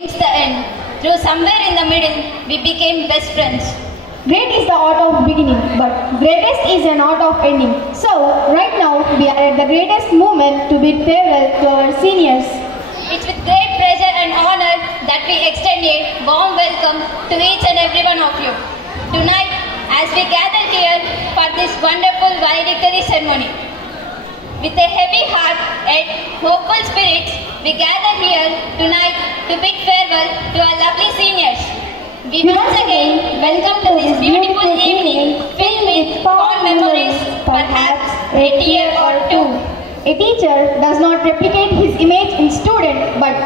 It's the end. Through somewhere in the middle, we became best friends. Great is the art of beginning, but greatest is an art of ending. So, right now, we are at the greatest moment to bid farewell to our seniors. It's with great pleasure and honor that we extend a warm welcome to each and every one of you. Tonight, as we gather here for this wonderful valedictory ceremony, with a heavy heart and hopeful spirits, we gather here tonight to bid farewell to our lovely seniors. We once again welcome to this beautiful evening filled with fond memories, perhaps a tear or two. A teacher does not replicate his image in student, but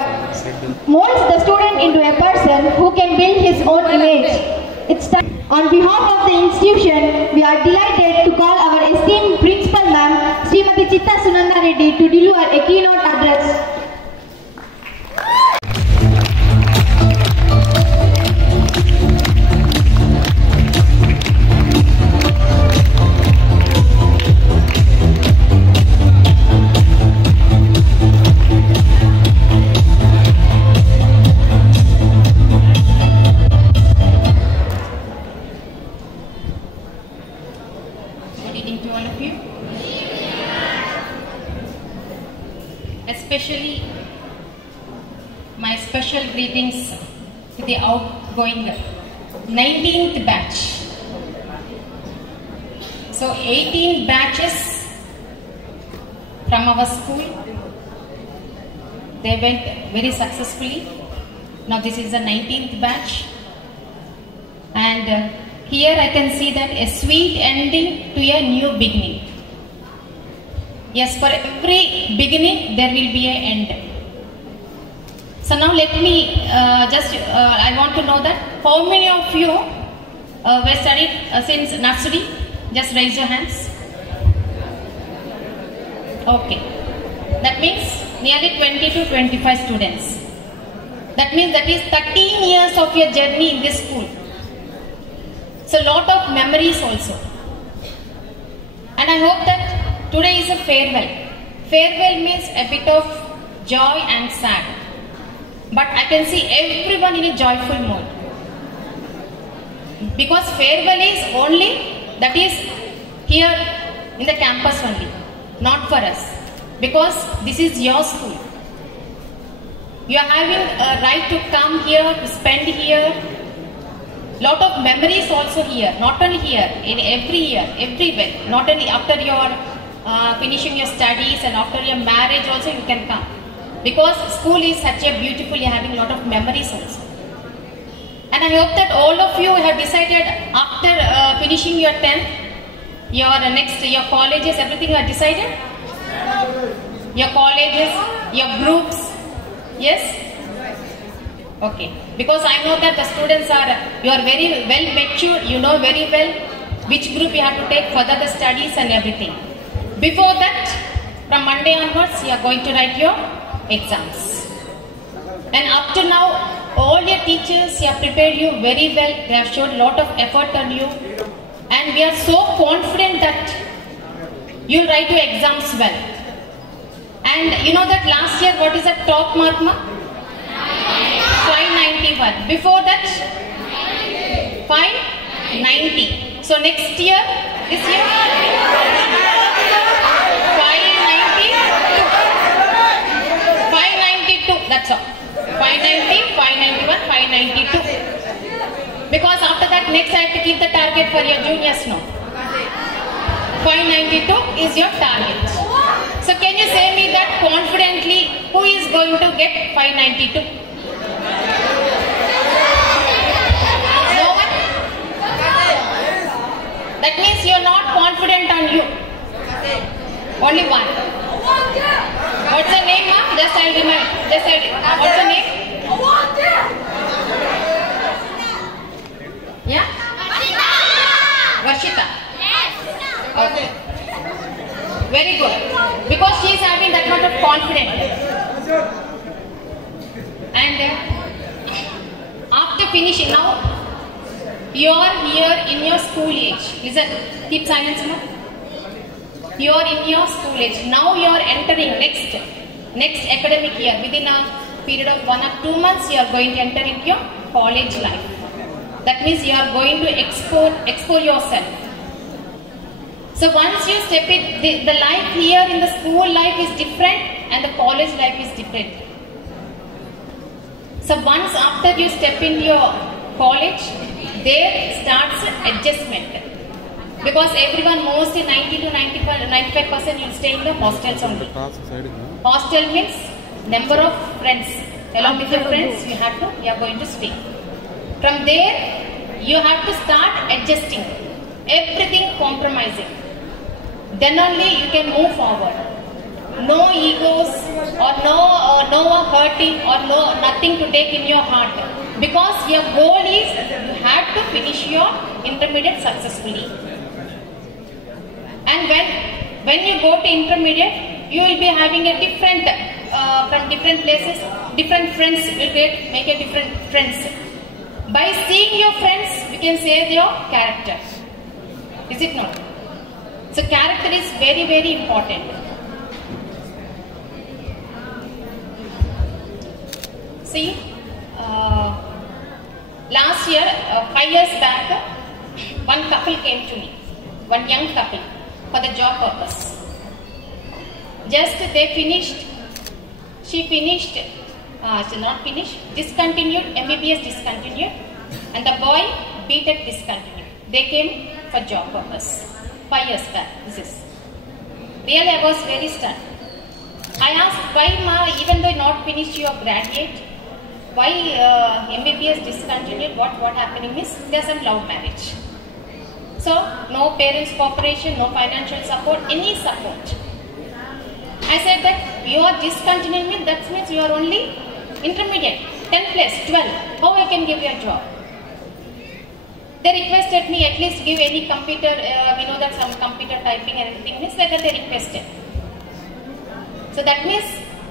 molds the student into a person who can build his own image. It's time. On behalf of the institution, we are delighted to call our esteemed Principal Ma'am, Srimati Chitta Sunanda Reddy, to deliver a keynote address. To all of you, especially my special greetings to the outgoing 19th batch. So 18 batches from our school, they went very successfully. Now this is the 19th batch, and here I can see that a sweet ending to a new beginning. Yes, for every beginning there will be an end. So now let me I want to know that how many of you were studied since nursery? Just raise your hands. Okay. That means nearly 20 to 25 students. That means that is 13 years of your journey in this school. So lot of memories also. And I hope that today is a farewell. Farewell means a bit of joy and sad. But I can see everyone in a joyful mood. Because farewell is only, that is here in the campus only. Not for us. Because this is your school. You are having a right to come here, to spend here. Lot of memories also here, not only here, in every year, everywhere. Not only after your finishing your studies and after your marriage also you can come. Because school is such a beautiful, you are having a lot of memories also. And I hope that all of you have decided after finishing your 10th, your colleges, everything you have decided? Your colleges, your groups, yes? Okay, because I know that the students you are very well matured, you know very well which group you have to take further the studies and everything. Before that, from Monday onwards, you are going to write your exams. And up to now, all your teachers have prepared you very well, they have showed a lot of effort on you. And we are so confident that you will write your exams well. And you know that last year, what is the top mark? 591. Before that, 590. So next year, this year, 592. That's all. 590, 591, 592. Because after that, next I have to keep the target for your juniors now. 592 is your target. So can you say me that confidently, who is going to get 592? That means you are not confident on you. Only one. What's the name, ma'am? Just I'll remind. What's the name? Yeah? Varshita. Yes. Okay. Very good. Because she is having that much of confidence. And after finishing now, you are here in your school age. Listen, keep silence now. You are in your school age. Now you are entering next academic year. Within period of 1 or 2 months, you are going to enter into your college life. That means you are going to explore yourself. So once you step in, the life here in the school life is different and the college life is different. So once after you step into your college, there starts adjustment. Because everyone, mostly 90 to 95% will stay in the hostels only. Hostel means number of friends. Along with your friends, you are going to stay. From there, you have to start adjusting. Everything compromising. Then only you can move forward. No egos or no hurting or nothing to take in your heart. Because your goal is you have to finish your intermediate successfully. And when you go to intermediate, you will be having a different, from different places, different friends will make a different friends. By seeing your friends, we can say your character. Is it not? So character is very, very important. See, last year, 5 years back, one couple came to me, one young couple, for the job purpose. Just they finished, she not finished, discontinued, MBBS discontinued, and the boy BTech discontinued. They came for job purpose. 5 years back, this is. Really, I was very stunned. I asked, why ma, even though not finished your graduate, why MBBS discontinued? What happening is, there's some love marriage. So, no parents' cooperation, no financial support, any support. I said that you are discontinuing, that means you are only intermediate, 10 plus 12. How I can give you a job? They requested me at least give any computer, we know that some computer typing and everything is like that they requested. So that means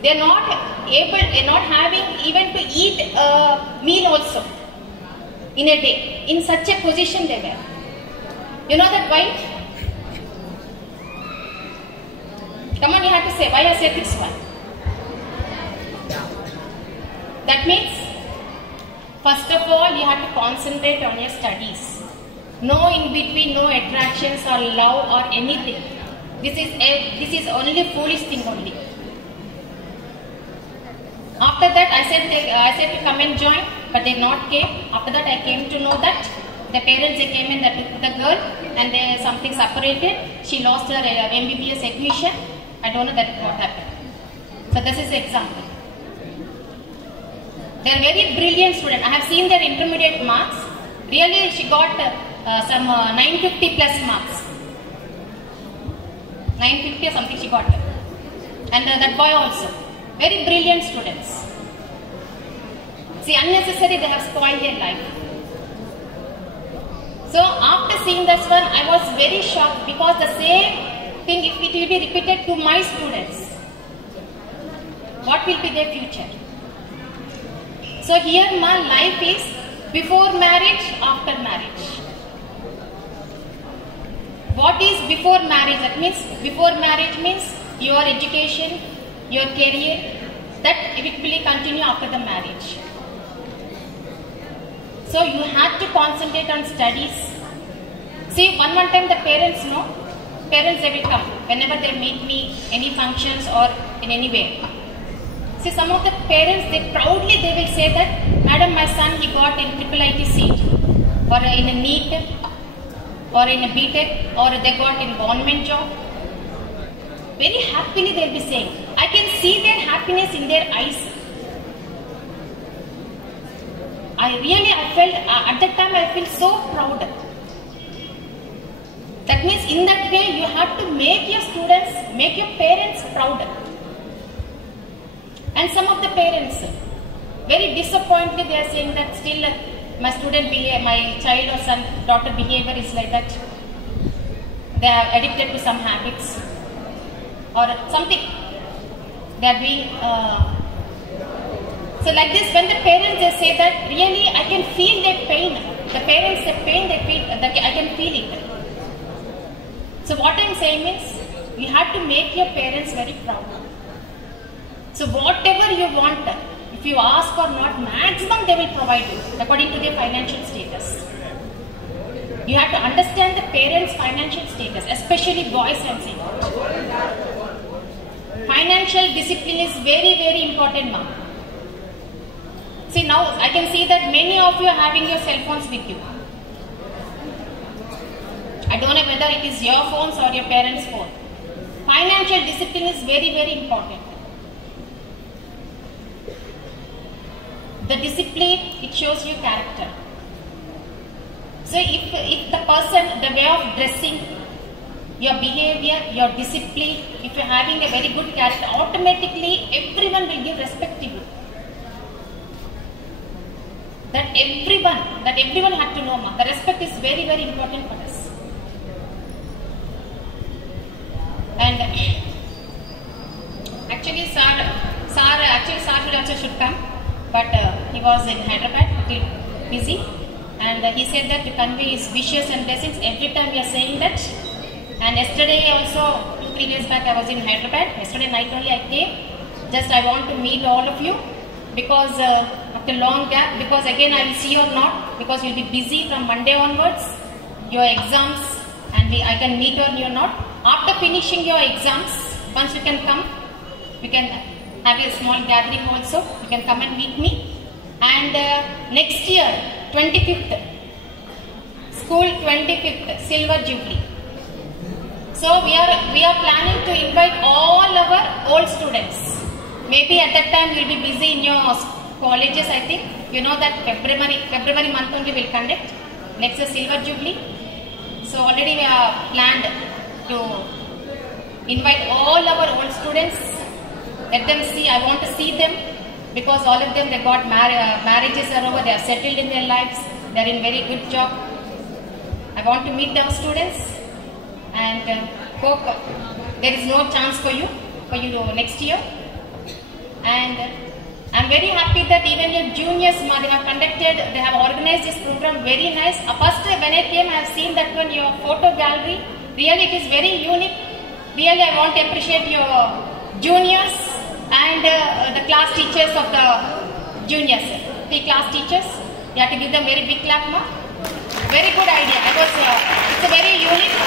they are not having even to eat a meal also in a day. In such a position they were. You know that why? Come on, you have to say why I said this one. That means, first of all, you have to concentrate on your studies. No in between, no attractions or love or anything. This is only foolish thing only. After that, I said to come and join, but they not came. After that, I came to know that the parents they came and they took the girl and they something separated. She lost her MBBS admission. I don't know that what happened. So this is the example. They are very brilliant students. I have seen their intermediate marks. Really, she got some 950 plus marks. 950 or something she got. And that boy also. Very brilliant students. See, unnecessarily they have spoiled their life. So after seeing this one, I was very shocked because the same thing, if it will be repeated to my students, what will be their future? So here my life is before marriage, after marriage. What is before marriage? That means before marriage means your education, your career, that it will continue after the marriage. So you have to concentrate on studies. See, one time the parents know, parents they will come whenever they meet me, any functions or in any way. See, some of the parents, they proudly they will say that, Madam, my son he got in IIIT seat or in a NEET or in a BTech or they got in government job. Very happily they will be saying. I can see their happiness in their eyes. I felt, at that time I feel so proud. That means in that way you have to make your students, make your parents proud. And some of the parents, very disappointed, they are saying that still my student behavior, my child or son, daughter behavior is like that. They are addicted to some habits or something. They are doing. So like this, when the parents they say that, really I can feel their pain. The parents, the pain they feel, I can feel it. So what I am saying is, you have to make your parents very proud. So whatever you want, If you ask or not, maximum they will provide you according to their financial status. You have to understand the parents' financial status, especially boys and girls. Financial discipline is very, very important now. See, now I can see that many of you are having your cell phones with you. I don't know whether it is your phones or your parents' phone. Financial discipline is very, very important. The discipline, it shows you character. So if the person, the way of dressing, your behavior, your discipline, if you are having a very good character, automatically everyone will give respect to you. That everyone had to know. The respect is very, very important for us. And actually, sir should come, but he was in Hyderabad, little busy, and he said that to convey his wishes and blessings. Every time we are saying that. And yesterday also, 2-3 days back, I was in Hyderabad. Yesterday night only I came. Just I want to meet all of you because after long gap, because again I will see you or not, because we will be busy from Monday onwards. Your exams, and I can meet or you or not. After finishing your exams, once you can come, we can have a small gathering also. You can come and meet me. And next year, 25th, school 25th, Silver Jubilee. So we are planning to invite all our old students. Maybe at that time you will be busy in your colleges, I think. You know that February month only will conduct. Next is Silver Jubilee. So already we are planned to invite all our old students. Let them see, I want to see them, because all of them, they got marriages are over, they are settled in their lives, they are in very good job. I want to meet our students and hope there is no chance for you to next year. And I am very happy that even your juniors, they have organized this program very nice. First when I came, I have seen that one, your photo gallery. Really it is very unique. Really I want to appreciate your juniors and the class teachers of the juniors. 3 class teachers. You have to give them very big clap now. Very good idea. It's a very unique.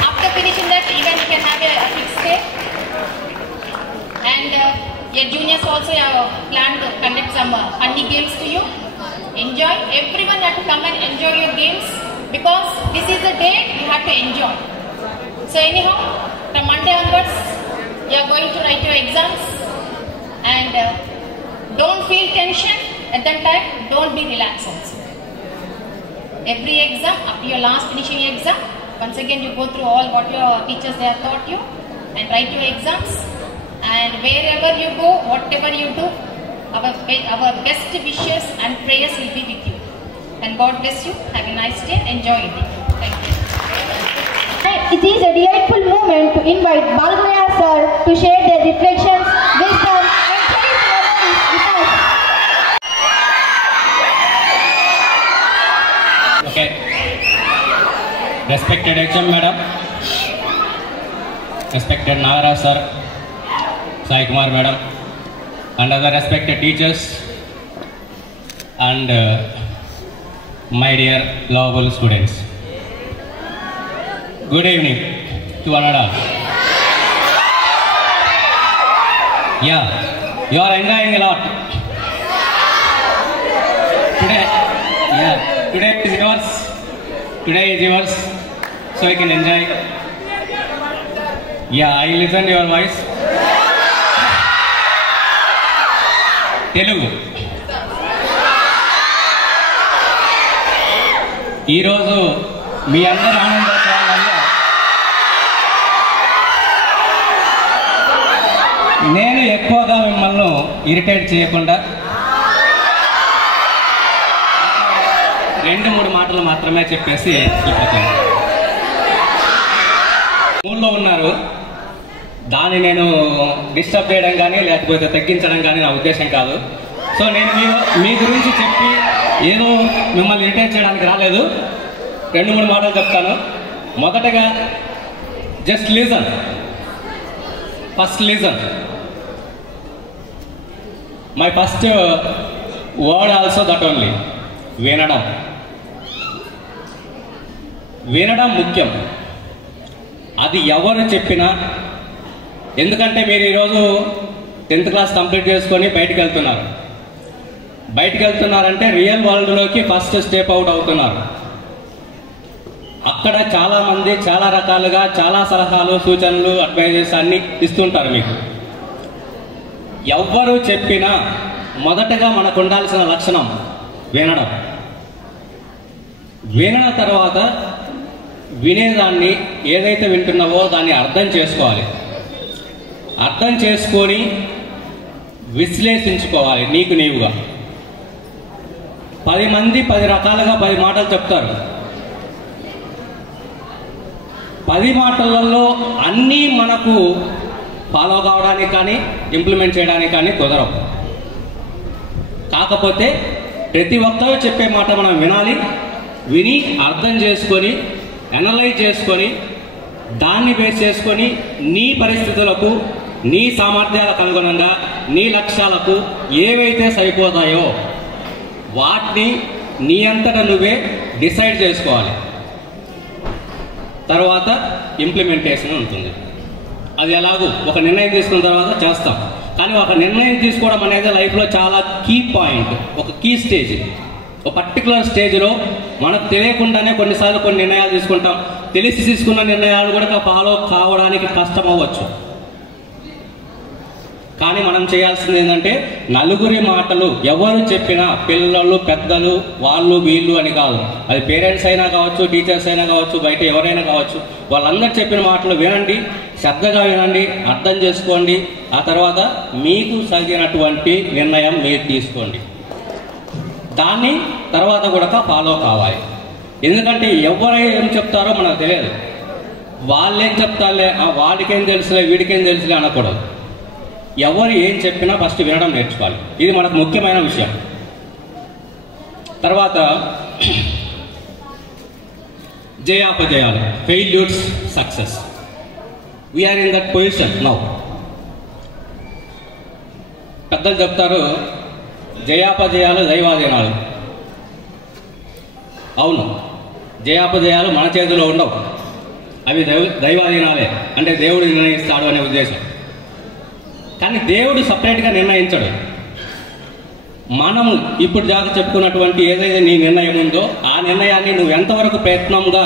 After finishing that, even you can have a fixed stay. And your juniors also have planned to conduct some funny games to you. Enjoy. Everyone have to come and enjoy your games, because this is the day you have to enjoy. So anyhow, from Monday onwards, you are going to write your exams, and don't feel tension at that time. Don't be relaxed also. Every exam, after your last finishing exam, once again you go through all what your teachers they have taught you and write your exams. And wherever you go, whatever you do, our best wishes and prayers will be with you. And God bless you. Have a nice day. Enjoy it. Thank you. It is a delightful moment to invite Balmaya sir to share their reflections, wisdom, and cherished memories with us. Okay. Respected HM Madam, respected Nagaraj sir, Sai Kumar Madam, and other respected teachers, and my dear lovable students. Good evening to one and all. Yeah, you are enjoying a lot. Today is yours. Today is yours, so I can enjoy. Yeah, I listen to your voice. Telugu. ఈ రోజు మీ అందరి ఆనందోత్సవాలలో నేను ఎక్కువగా మిమ్మల్ని irritate చేయకుండా 2-3 మాటలు మాత్రమే చెప్పేసి వెళ్ళిపోతాను. స్కూల్లో ఉన్నారు, దాన్ని నేను డిస్టర్బ్ చేయడం కానీ లేకపోతే తగ్గించడం కానీ నా ఉద్దేశం కాదు. సో నేను మీ గురించి చెప్పి ఏదో మిమ్మల్ని ఇరిటేట్ చేయడానికి రాలేదు. 2-3 మాటలు చెప్తాను. మొదటగా just listen. First listen. My first word also that only, వినడం. వినడం ముఖ్యం. అది ఎవరు చెప్పినా, ఎందుకంటే మీరు ఈరోజు 10th క్లాస్ కంప్లీట్ చేసుకొని బయటికి వెళ్తున్నారంటే రియల్ వరల్డ్లోకి ఫస్ట్ స్టెప్ అవుట్ అవుతున్నారు. అక్కడ చాలామంది చాలా రకాలుగా చాలా సలహాలు, సూచనలు, అడ్వైజెస్ అన్నీ ఇస్తుంటారు మీకు. ఎవ్వరు చెప్పినా మొదటగా మనకు ఉండాల్సిన లక్షణం వినడం. వినిన తర్వాత వినేదాన్ని, ఏదైతే వింటున్నావో దాన్ని అర్థం చేసుకోవాలి. అర్థం చేసుకొని విశ్లేషించుకోవాలి నీకు నీవుగా. 10 మంది 10 రకాలుగా 10 మాటలు చెప్తారు. 10 మాటలలో అన్నీ మనకు ఫాలో కావడానికి కానీ ఇంప్లిమెంట్ చేయడానికి కానీ కుదరవు. కాకపోతే ప్రతి ఒక్కరూ చెప్పే మాట మనం వినాలి. విని అర్థం చేసుకొని అనలైజ్ చేసుకొని దాన్ని బేస్ చేసుకొని నీ పరిస్థితులకు, నీ సామర్థ్యాలకు అనుగుణంగా, నీ లక్ష్యాలకు ఏవైతే సరిపోతాయో వాటిని నీ అంతటా నువ్వే డిసైడ్ చేసుకోవాలి. తర్వాత ఇంప్లిమెంటేషన్ ఉంటుంది. అది ఎలాగూ ఒక నిర్ణయం తీసుకున్న తర్వాత చేస్తాం. కానీ ఒక నిర్ణయం తీసుకోవడం అనేది లైఫ్లో చాలా కీ పాయింట్, ఒక కీ స్టేజ్. ఒక పర్టికులర్ స్టేజ్లో మనకు తెలియకుండానే కొన్నిసార్లు కొన్ని నిర్ణయాలు తీసుకుంటాం. తెలిసి తీసుకున్న నిర్ణయాలు కూడా ఫాలో కావడానికి కష్టం అవ్వచ్చు. కానీ మనం చేయాల్సింది ఏంటంటే నలుగురి మాటలు ఎవరు చెప్పినా, పిల్లలు, పెద్దలు, వాళ్ళు వీళ్ళు అని కాదు. అది పేరెంట్స్ అయినా కావచ్చు, టీచర్స్ అయినా కావచ్చు, బయట ఎవరైనా కావచ్చు, వాళ్ళందరూ చెప్పిన మాటలు వినండి, శ్రద్ధగా వినండి, అర్థం చేసుకోండి. ఆ తర్వాత మీకు తగినటువంటి నిర్ణయం మీరు తీసుకోండి. దాన్ని తర్వాత కూడా ఫాలో కావాలి. ఎందుకంటే ఎవరు ఏం చెప్తారో మనకు తెలియదు. వాళ్ళేం చెప్తారులే, వాడికేం తెలుసులే, వీడికేం తెలుసులే అనకూడదు. ఎవరు ఏం చెప్పినా ఫస్ట్ వినడం నేర్చుకోవాలి. ఇది మనకు ముఖ్యమైన విషయం. తర్వాత జయాపజయాలు, failures, success. We are in that position now. పెద్దలు చెప్తారు జయాపజయాలు దైవాధీనాలు. అవును, జయాపజయాలు మన చేతిలో ఉండవు, అవి దైవాధీనాలే. అంటే దేవుడు నిర్ణయిస్తాడు అనే ఉద్దేశం. కానీ దేవుడు సపరేట్గా నిర్ణయించడు. మనము ఇప్పుడు దాకా చెప్పుకున్నటువంటి ఏదైతే నీ నిర్ణయం ఉందో ఆ నిర్ణయాన్ని నువ్వు ఎంతవరకు ప్రయత్నంగా,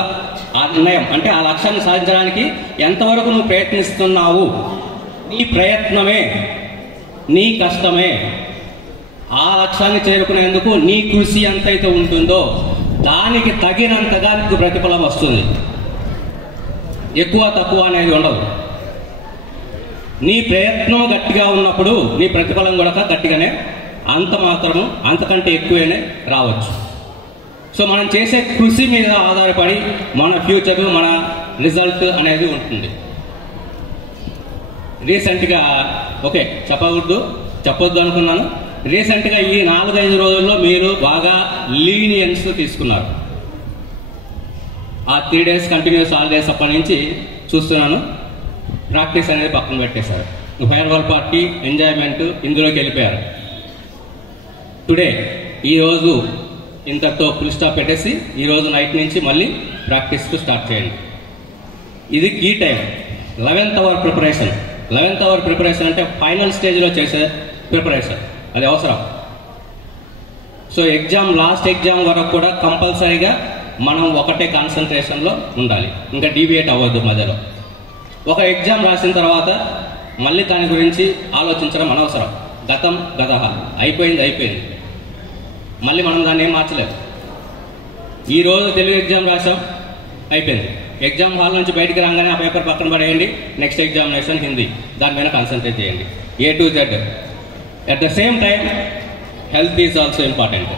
ఆ నిర్ణయం అంటే ఆ లక్ష్యాన్ని సాధించడానికి ఎంతవరకు నువ్వు ప్రయత్నిస్తున్నావు, నీ ప్రయత్నమే, నీ కష్టమే ఆ లక్ష్యాన్ని చేరుకునేందుకు నీ కృషి ఎంతైతే ఉంటుందో దానికి తగినంతగా నీకు ప్రతిఫలం వస్తుంది. ఎక్కువ తక్కువ అనేది ఉండదు. నీ ప్రయత్నం గట్టిగా ఉన్నప్పుడు నీ ప్రతిఫలం కూడా గట్టిగానే, అంత మాత్రము అంతకంటే ఎక్కువనే రావచ్చు. సో మనం చేసే కృషి మీద ఆధారపడి మన ఫ్యూచర్, మన రిజల్ట్ అనేది ఉంటుంది. రీసెంట్గా చెప్పొద్దు అనుకున్నాను. రీసెంట్గా ఈ 4-5 రోజుల్లో మీరు బాగా లీనియన్స్ తీసుకున్నారు. ఆ 3 days కంటిన్యూస్ హాలిడేస్ అప్పటి నుంచి చూస్తున్నాను. ప్రాక్టీస్ అనేది పక్కన పెట్టేశారు. ఫేర్వెల్ పార్టీ, ఎంజాయ్మెంట్ ఇందులోకి వెళ్ళిపోయారు. టుడే ఈరోజు ఇంతటితో ఫుల్ స్టాప్ పెట్టేసి ఈరోజు నైట్ నుంచి మళ్ళీ ప్రాక్టీస్కు స్టార్ట్ చేయండి. ఇది key time. 11th hour preparation. 11th hour preparation అంటే ఫైనల్ స్టేజ్లో చేసే ప్రిపరేషన్, అది అవసరం. సో లాస్ట్ ఎగ్జామ్ వరకు కూడా కంపల్సరీగా మనం ఒకటే కాన్సన్ట్రేషన్లో ఉండాలి. ఇంకా డీవియేట్ అవ్వద్దు మధ్యలో. ఒక ఎగ్జామ్ రాసిన తర్వాత మళ్ళీ దాని గురించి ఆలోచించడం అనవసరం. గతం గతః, అయిపోయింది. మళ్ళీ మనం దాన్ని ఏం మార్చలేదు. ఈరోజు తెలుగు ఎగ్జామ్ రాసాం, అయిపోయింది. ఎగ్జామ్ హాల్ నుంచి బయటికి రాగానే ఆ పేపర్ పక్కన పడేయండి. నెక్స్ట్ ఎగ్జామినేషన్ హిందీ, దాని మీద కాన్సన్ట్రేట్ చేయండి. A to Z. At the same time, health is also important.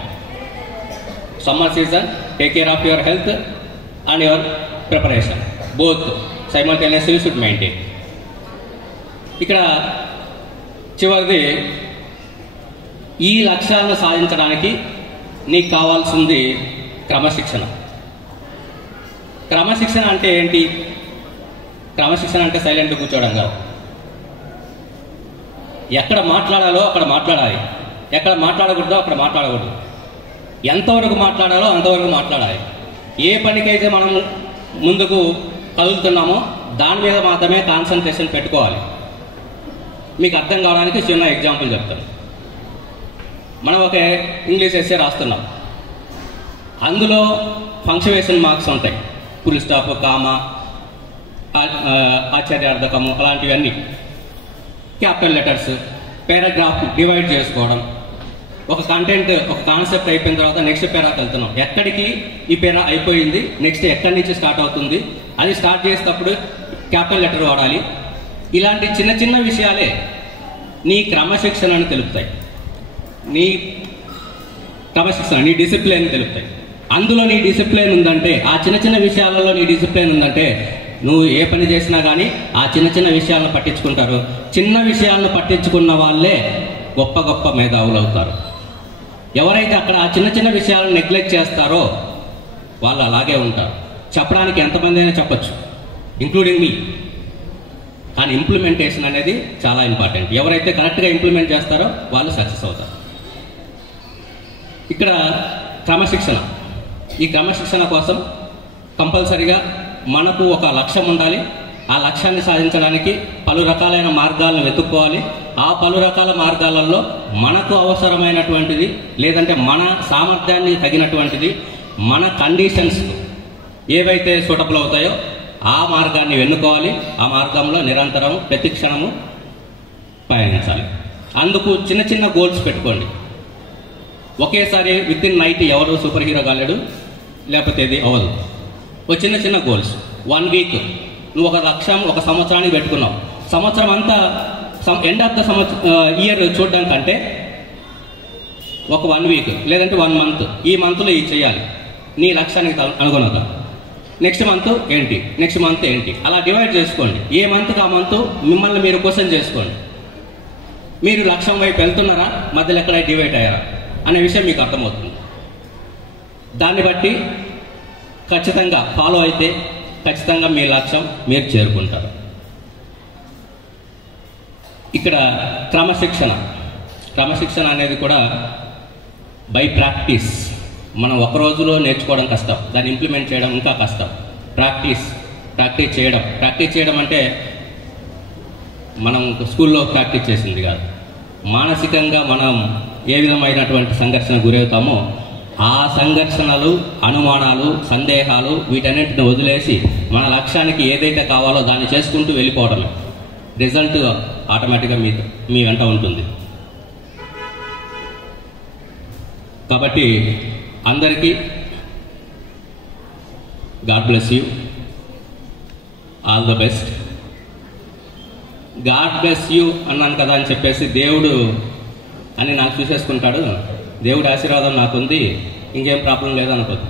Summer season, take care of your health and your preparation. Both simultaneously you should maintain. ఇక్కడ చివరిది, ఈ లక్ష్యాలను సాధించడానికి నీకు కావాల్సింది క్రమశిక్షణ. క్రమశిక్షణ అంటే ఏంటి? క్రమశిక్షణ అంటే సైలెంట్ కూర్చోవడం కాదు. ఎక్కడ మాట్లాడాలో అక్కడ మాట్లాడాలి. ఎక్కడ మాట్లాడకూడదో అక్కడ మాట్లాడకూడదు. ఎంతవరకు మాట్లాడాలో అంతవరకు మాట్లాడాలి. ఏ పనికైతే మనం ముందుకు కదులుతున్నామో దాని మీద మాత్రమే కాన్సన్ట్రేషన్ పెట్టుకోవాలి. మీకు అర్థం కావడానికి చిన్న ఎగ్జాంపుల్ చెప్తాను. మనం ఒక ఇంగ్లీష్ ఎస్సే రాస్తున్నాం. అందులో పంక్చువేషన్ మార్క్స్ ఉంటాయి. ఫుల్ స్టాప్, కామా, ఆశ్చర్యార్థకము, అలాంటివన్నీ. క్యాపిటల్ లెటర్స్, పారాగ్రాఫ్ డివైడ్ చేసుకోవడం. ఒక కంటెంట్, ఒక కాన్సెప్ట్ అయిపోయిన తర్వాత నెక్స్ట్ పేరాకి వెళ్తున్నాం. ఎక్కడికి ఈ పేరా అయిపోయింది, నెక్స్ట్ ఎక్కడి నుంచి స్టార్ట్ అవుతుంది, అది స్టార్ట్ చేసేటప్పుడు క్యాపిటల్ లెటర్ వాడాలి. ఇలాంటి చిన్న చిన్న విషయాలే నీ క్రమశిక్షణను తెలుపుతాయి, నీ క్రమశిక్షణ, నీ డిసిప్లిన్ తెలుపుతాయి. అందులో నీ డిసిప్లిన్ ఉందంటే, ఆ చిన్న చిన్న విషయాలలో నీ డిసిప్లిన్ ఉందంటే నువ్వు ఏ పని చేసినా కానీ ఆ చిన్న చిన్న విషయాలను పట్టించుకుంటారు. చిన్న విషయాలను పట్టించుకున్న వాళ్ళే గొప్ప గొప్ప మేధావులు అవుతారు. ఎవరైతే అక్కడ ఆ చిన్న చిన్న విషయాలను నెగ్లెక్ట్ చేస్తారో వాళ్ళు అలాగే ఉంటారు. చెప్పడానికి ఎంతమంది అయినా చెప్పచ్చు, ఇంక్లూడింగ్ మీ. కానీ ఇంప్లిమెంటేషన్ అనేది చాలా ఇంపార్టెంట్. ఎవరైతే కరెక్ట్గా ఇంప్లిమెంట్ చేస్తారో వాళ్ళు సక్సెస్ అవుతారు. ఇక్కడ క్రమశిక్షణ. ఈ క్రమశిక్షణ కోసం కంపల్సరిగా మనకు ఒక లక్ష్యం ఉండాలి. ఆ లక్ష్యాన్ని సాధించడానికి పలు రకాలైన మార్గాలను వెతుక్కోవాలి. ఆ పలు రకాల మార్గాలలో మనకు అవసరమైనటువంటిది, లేదంటే మన సామర్థ్యాన్ని తగినటువంటిది, మన కండిషన్స్ ఏవైతే సూటబుల్ అవుతాయో ఆ మార్గాన్ని ఎన్నుకోవాలి. ఆ మార్గంలో నిరంతరం ప్రతి క్షణము పయనించాలి. అందుకు చిన్న చిన్న గోల్స్ పెట్టుకోండి. ఒకేసారి విత్ ఇన్ నైట్ ఎవరు సూపర్ హీరో కాలేడు, లేకపోతే ఇది అవ్వదు. ఒక చిన్న చిన్న గోల్స్. 1 వీక్ నువ్వు ఒక లక్ష్యం ఒక సంవత్సరానికి పెట్టుకున్నావు. సంవత్సరం అంతా ఎండ్ ఆఫ్ ద ఇయర్ చూడడానికంటే ఒక 1 వీక్ లేదంటే 1 మంత్, ఈ మంత్లో ఇది చేయాలి నీ లక్ష్యానికి అనుగుణంగా. నెక్స్ట్ మంత్ ఏంటి, నెక్స్ట్ మంత్ ఏంటి, అలా డివైడ్ చేసుకోండి. ఏ మంత్కి ఆ మంత్ మిమ్మల్ని మీరు క్వశ్చన్ చేసుకోండి. మీరు లక్ష్యం వైపు వెళ్తున్నారా, మధ్యలో ఎక్కడ డివైడ్ అయ్యారా అనే విషయం మీకు అర్థమవుతుంది. దాన్ని బట్టి ఖచ్చితంగా ఫాలో అయితే ఖచ్చితంగా మీ లక్ష్యం మీరు చేరుకుంటారు. ఇక్కడ క్రమశిక్షణ అనేది కూడా బై ప్రాక్టీస్. మనం ఒక రోజులో నేర్చుకోవడం కష్టం, దాన్ని ఇంప్లిమెంట్ చేయడం ఇంకా కష్టం. ప్రాక్టీస్ చేయడం అంటే మనం స్కూల్లో ప్రాక్టీస్ చేసింది కాదు. మానసికంగా మనం ఏ విధమైనటువంటి సంఘర్షణ గురవుతామో ఆ సంఘర్షణలు, అనుమానాలు, సందేహాలు వీటన్నింటిని వదిలేసి మన లక్ష్యానికి ఏదైతే కావాలో దాన్ని చేసుకుంటూ వెళ్ళిపోవడమే. రిజల్ట్ ఆటోమేటిక్గా మీ వెంట ఉంటుంది. కాబట్టి అందరికీ God bless you, all the best. God bless you అన్నాను కదా అని చెప్పేసి దేవుడు అని నాకు చూసేసుకుంటాడు, దేవుడి ఆశీర్వాదం నాకుంది, ఇంకేం ప్రాబ్లం లేదనుకోదు.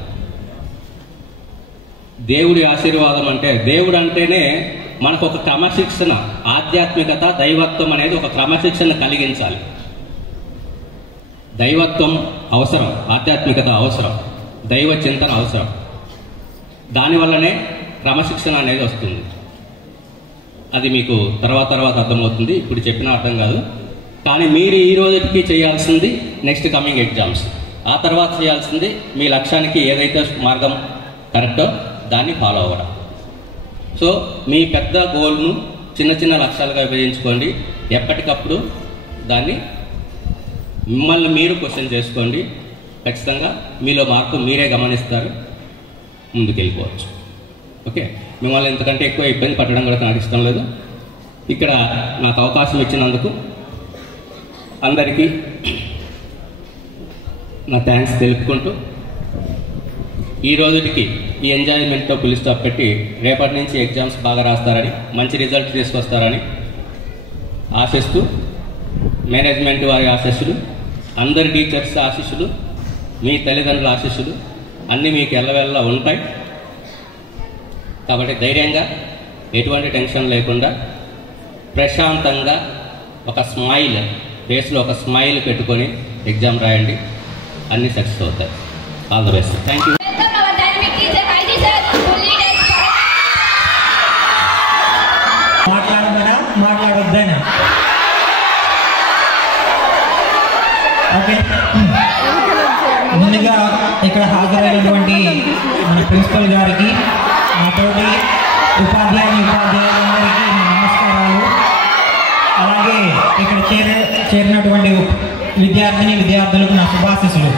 దేవుడి ఆశీర్వాదం అంటే, దేవుడు అంటేనే మనకు ఒక క్రమశిక్షణ, ఆధ్యాత్మికత, దైవత్వం అనేది ఒక క్రమశిక్షణ కలిగించాలి. దైవత్వం అవసరం, ఆధ్యాత్మికత అవసరం, దైవ చింతన అవసరం. దానివల్లనే క్రమశిక్షణ అనేది వస్తుంది. అది మీకు తర్వాత అర్థమవుతుంది, ఇప్పుడు చెప్పినా అర్థం కాదు. కానీ మీరు ఈ రోజుకి చేయాల్సింది నెక్స్ట్ కమింగ్ ఎగ్జామ్స్. ఆ తర్వాత చేయాల్సింది మీ లక్ష్యానికి ఏదైతే మార్గం కరెక్టో దాన్ని ఫాలో అవ్వడం. సో మీ పెద్ద గోల్ను చిన్న చిన్న లక్ష్యాలుగా విభజించుకోండి. ఎప్పటికప్పుడు దాన్ని మిమ్మల్ని మీరు క్వశ్చన్ చేసుకోండి. ఖచ్చితంగా మీలో మార్పు మీరే గమనిస్తారు, ముందుకెళ్ళిపోవచ్చు. ఓకే, మిమ్మల్ని ఎంతకంటే ఎక్కువ ఇబ్బంది పట్టడం కూడా నాకు ఇష్టం లేదు. ఇక్కడ నాకు అవకాశం ఇచ్చినందుకు అందరికీ నా థ్యాంక్స్ తెలుపుకుంటూ ఈ రోజుకి ఈ ఎంజాయ్మెంట్తో ఫుల్ స్టాప్ పెట్టి రేపటి నుంచి ఎగ్జామ్స్ బాగా రాస్తారని, మంచి రిజల్ట్ తీసుకొస్తారని ఆశిస్తూ, మేనేజ్మెంట్ వారి ఆశీస్సులు, అందరి టీచర్స్ ఆశీస్సులు, మీ తల్లిదండ్రుల ఆశీస్సులు అన్నీ మీకు ఎల్లవెల్లా ఉంటాయి. కాబట్టి ధైర్యంగా, ఎటువంటి టెన్షన్ లేకుండా, ప్రశాంతంగా ఒక స్మైల్, ఫేస్లో ఒక స్మైల్ పెట్టుకొని ఎగ్జామ్ రాయండి. అన్నీ సక్సెస్ అవుతాయి. All the best. Thank you. మాట్లాడమనా మాట్లాడొద్దనా? ముందుగా ఇక్కడ హాజరైనటువంటి మన ప్రిన్సిపల్ గారికి, నాతోటి ఉపాధ్యాయులందరికీ నమస్కారాలు. అలాగే ఇక్కడ చేరినటువంటి విద్యార్థులకు నా శుభాశీస్సులు.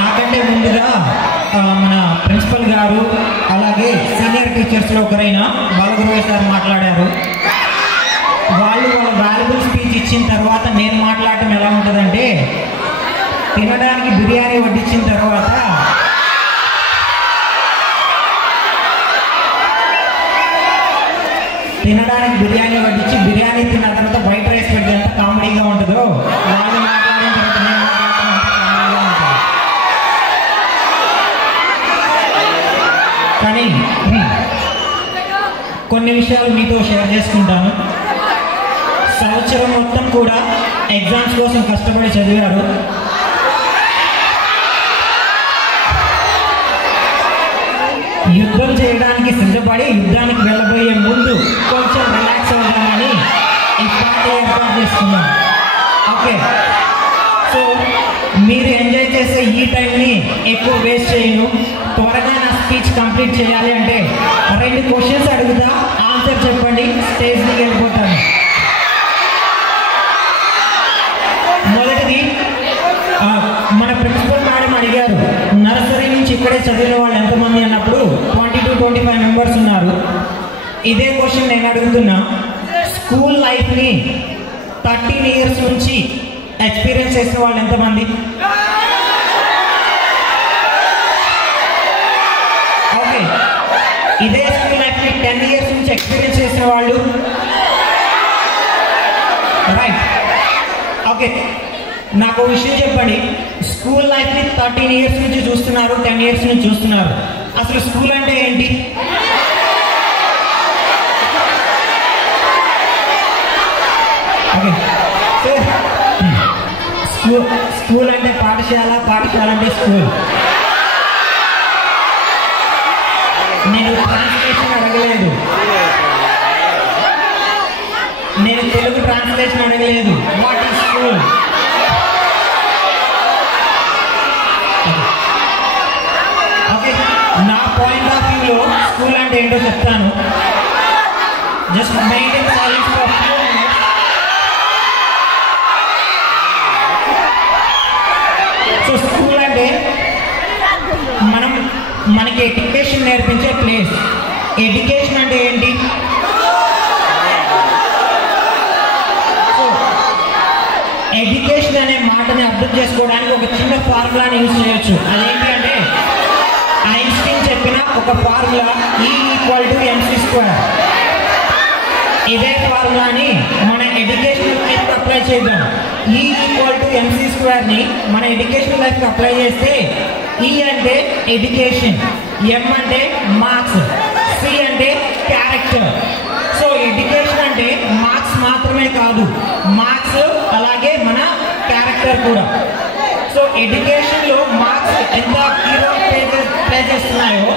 నాకంటే ముందుగా మన ప్రిన్సిపల్ గారు అలాగే సీనియర్ టీచర్స్లో ఒకరైన బాలగురువయ్య సార్ మాట్లాడారు. వాళ్ళ వాల్యుబుల్ స్పీచ్ ఇచ్చిన తర్వాత నేను మాట్లాడటం ఎలా ఉంటుందంటే, తినడానికి బిర్యానీ వడ్డించిన తర్వాత వడ్డించి బిర్యానీ తిన్న తర్వాత వైట్ రైస్ పెడితే ఎంత కామెడీగా ఉంటుందో వాళ్ళు మాట్లాడిన తర్వాత నేను కామెడీగా ఉంటుంది. కానీ కొన్ని విషయాలు మీతో షేర్ చేసుకుంటాను. సంవత్సరం మొత్తం కూడా ఎగ్జామ్స్ కోసం కష్టపడి చదివారు. యుద్ధం చేయడానికి సిద్ధపడి యుద్ధానికి వెళ్ళబోయే ముందు కొంచెం రిలాక్స్ అవుదామని ఈ పార్టీ ఏర్పాటు చేసుకున్నాం. ఓకే, సో మీరు ఎంజాయ్ చేసే ఈ టైంని ఎక్కువ వేస్ట్ చేయను. త్వరగా నా స్పీచ్ కంప్లీట్ చేయాలి అంటే 2 క్వశ్చన్స్ అడుగుతా, ఆన్సర్ చెప్పండి, స్టేజ్ దిగి వెళ్ళిపోతాను. మొదటిది, మన ప్రిన్సిపల్ మేడం అడిగారు నర్సరీ నుంచి ఇక్కడే చదివిన వాళ్ళు ఎంతమంది అన్నప్పుడు 20-25 మెంబర్స్ ఉన్నారు. ఇదే క్వశ్చన్ నేను అడుగుతున్నా, స్కూల్ లైఫ్ని 13 ఇయర్స్ నుంచి ఎక్స్పీరియన్స్ చేసిన వాళ్ళు ఎంతమంది? ఓకే, ఇదే స్కూల్ లైఫ్ని 10 ఇయర్స్ నుంచి ఎక్స్పీరియన్స్ చేసిన వాళ్ళు? రైట్. ఓకే, నాకు విషయం చెప్పండి, స్కూల్ లైఫ్ని 13 ఇయర్స్ నుంచి చూస్తున్నారు, 10 ఇయర్స్ నుంచి చూస్తున్నారు. అసలు స్కూల్ అంటే ఏంటి? ఓకే, స్కూల్ అంటే పాఠశాల, పాఠశాల అంటే స్కూల్. నేను ట్రాన్స్లేషన్ అడగలేదు, నేను తెలుగు ట్రాన్స్లేషన్ అడగలేదు. What is school? ఓకే, నా పాయింట్ ఆఫ్ వ్యూలో స్కూల్ అంటే ఏంటో చెప్తాను. Just maintain silence for few minutes. So school అంటే మనకి ఎడ్యుకేషన్ నేర్పించే ప్లేస్. ఎడ్యుకేషన్ అంటే ఏంటి? ఎడ్యుకేషన్ అనే మాటని అర్థం చేసుకోవడానికి ఒక చిన్న ఫార్ములాని యూజ్ చేయొచ్చు. అదేంటి అంటే, ఐన్స్టీన్ చెప్పిన ఒక ఫార్ములా E=mc². ఇదే ఫార్ములాని మన ఎడ్యుకేషనల్ లైఫ్కి అప్లై చేద్దాం. E=mc² మన ఎడ్యుకేషనల్ లైఫ్కి అప్లై చేస్తే, E అంటే ఎడ్యుకేషన్, M అంటే మార్క్స్, C అంటే క్యారెక్టర్. సో ఎడ్యుకేషన్ అంటే మార్క్స్ మాత్రమే కాదు, మార్క్స్ అలాగే మన క్యారెక్టర్ కూడా. సో ఎడ్యుకేషన్లో మార్క్స్ ఎంత కీ రోల్ ప్లే చేస్తున్నాయో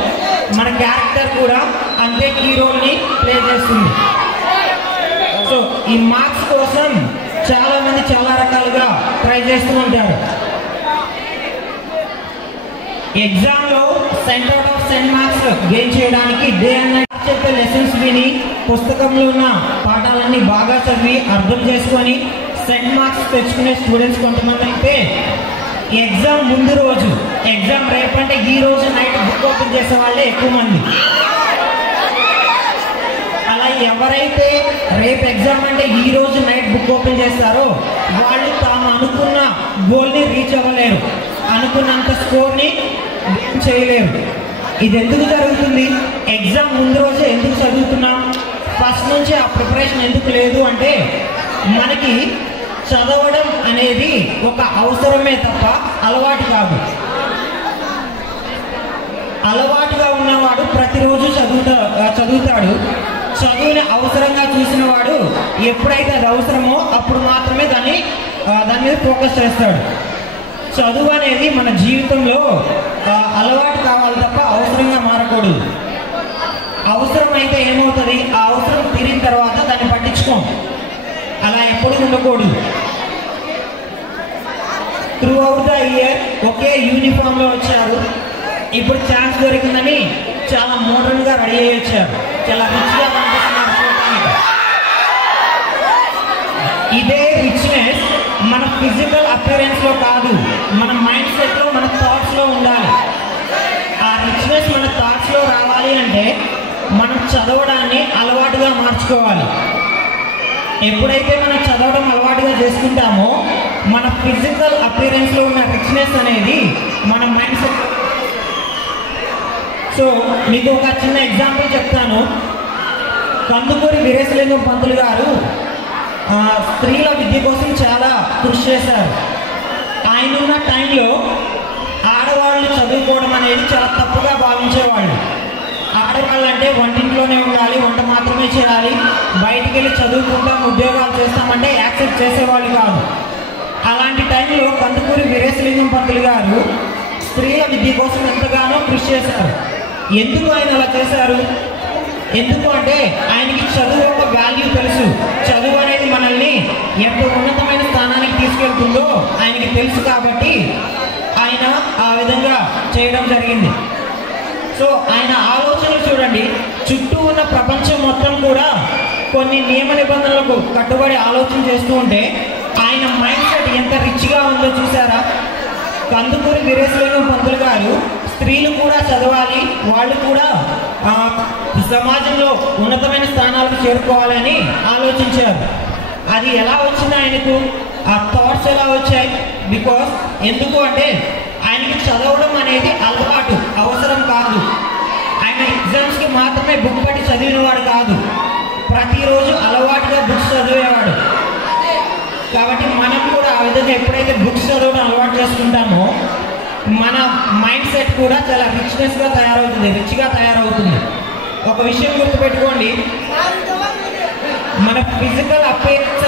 మన క్యారెక్టర్ కూడా అంతే కీ రోల్ని ప్లే చేస్తుంది. సో ఈ మార్క్స్ కోసం చాలా మంది చాలా రకాలుగా ట్రై చేస్తూ ఉంటారు. ఎగ్జామ్లో cent out of 10 marks gain చేయడానికి డే అండ్ నైట్ చెప్పే లెసన్స్ విని, పుస్తకంలో ఉన్న పాఠాలన్నీ బాగా చదివి అర్థం చేసుకొని సెంట్ మార్క్స్ తెచ్చుకునే స్టూడెంట్స్ కొంతమంది అయితే, ఎగ్జామ్ ముందు రోజు, ఎగ్జామ్ రేపంటే ఈ రోజు నైట్ బుక్ ఓపెన్ చేసే వాళ్ళే ఎక్కువ మంది. అలా ఎవరైతే రేపు ఎగ్జామ్ అంటే ఈ రోజు నైట్ బుక్ ఓపెన్ చేస్తారో వాళ్ళు తాము అనుకున్న గోల్ని రీచ్ అవ్వలేరు, అనుకున్నంత స్కోర్ని గెయిన్ చేయలేరు. ఇది ఎందుకు జరుగుతుంది? ఎగ్జామ్ ముందు రోజే ఎందుకు చదువుతున్నాం? ఫస్ట్ నుంచి ఆ ప్రిపరేషన్ ఎందుకు లేదు అంటే, మనకి చదవడం అనేది ఒక అవసరమే తప్ప అలవాటు కాదు. అలవాటుగా ఉన్నవాడు ప్రతిరోజు చదువుతాడు. చదువుని అవసరంగా చూసిన వాడు ఎప్పుడైతే అది అవసరమో అప్పుడు మాత్రమే దాని మీద ఫోకస్ చేస్తాడు. చదువు అనేది మన జీవితంలో అలవాటు కావాలి తప్ప అవసరంగా మారకూడదు. అవసరమైతే ఏమవుతుంది? ఆ అవసరం తీరిన తర్వాత దాన్ని పట్టించుకోం, అలా ఎప్పుడు ఉండకూడదు. త్రూ అవుట్ ద ఇయర్ ఒకే యూనిఫామ్లో వచ్చారు. ఇప్పుడు ఛాన్స్ దొరికిందని చాలా మోడర్న్గా రెడీ అయ్యి వచ్చారు, చాలా రిచ్గా కనిపిస్తున్నారు చూడటానికి. ఇదే రిచ్నెస్ మన ఫిజికల్ అపియరెన్స్లో కాదు, మన మైండ్ సెట్లో, మన థాట్స్లో ఉండాలి. ఆ రిచ్నెస్ మన థాట్స్లో రావాలి అంటే మనం చదవడాన్ని అలవాటుగా మార్చుకోవాలి. ఎప్పుడైతే మనం చదవడం అలవాటుగా చేసుకుంటామో మన ఫిజికల్ అపియరెన్స్లో ఉన్న రిచ్నెస్ అనేది మన మైండ్ సెట్. సో మీకు ఒక చిన్న ఎగ్జాంపుల్ చెప్తాను. కందుకూరి వీరేశలింగం పంతులు గారు స్త్రీల విద్య కోసం చాలా కృషి చేశారు. ఆయన ఉన్న టైంలో ఆడవాళ్ళు చదువుకోవడం అనేది చాలా తప్పుగా భావించేవాళ్ళు. ఆడవాళ్ళు అంటే వంటింట్లోనే ఉండాలి, వంట మాత్రమే చేయాలి, బయటికి వెళ్ళి చదువుకుంటాం, ఉద్యోగాలు చేస్తామంటే యాక్సెప్ట్ చేసేవాళ్ళు కాదు. అలాంటి టైంలో కందుకూరి వీరేశలింగం పంతులు గారు స్త్రీల విద్య కోసం ఎంతగానో కృషి చేశారు. ఎందుకు ఆయన అలా చేశారు? ఎందుకు అంటే ఆయనకి చదువు యొక్క వాల్యూ తెలుసు. చదువు అనేది మనల్ని ఎంత ఉన్నతమైన స్థానానికి తీసుకెళ్తుందో ఆయనకి తెలుసు కాబట్టి ఆయన ఆ విధంగా చేయడం జరిగింది. సో ఆయన ఆలోచనలు చూడండి, చుట్టూ ఉన్న ప్రపంచం మొత్తం కూడా కొన్ని నియమ నిబంధనలకు కట్టుబడి ఆలోచన చేస్తూ ఉంటే ఆయన మైండ్ సెట్ ఎంత రిచ్గా ఉందో చూసారా? కందుకూరి వీరేశలింగం పంతులు గారు స్త్రీలు కూడా చదవాలి, వాళ్ళు కూడా సమాజంలో ఉన్నతమైన స్థానాలకు చేరుకోవాలని ఆలోచించారు. అది ఎలా వచ్చింది ఆయనకు? ఆ థాట్స్ ఎలా వచ్చాయి? బికాస్ ఎందుకు అంటే ఆయనకి చదవడం అనేది అలవాటు, అవసరం కాదు. ఆయన ఎగ్జామ్స్కి మాత్రమే బుక్ పట్టి చదివినవాడు కాదు, ప్రతిరోజు అలవాటుగా బుక్స్ చదివేవాడు. కాబట్టి మనం కూడా ఆ విధంగా ఎప్పుడైతే బుక్స్ చదవడం అలవాటు చేసుకుంటామో మన మైండ్ సెట్ కూడా చాలా రిచ్నెస్గా తయారవుతుంది, రిచ్గా తయారవుతుంది. ఒక విషయం గుర్తుపెట్టుకోండి, మన ఫిజికల్ అపియరెన్స్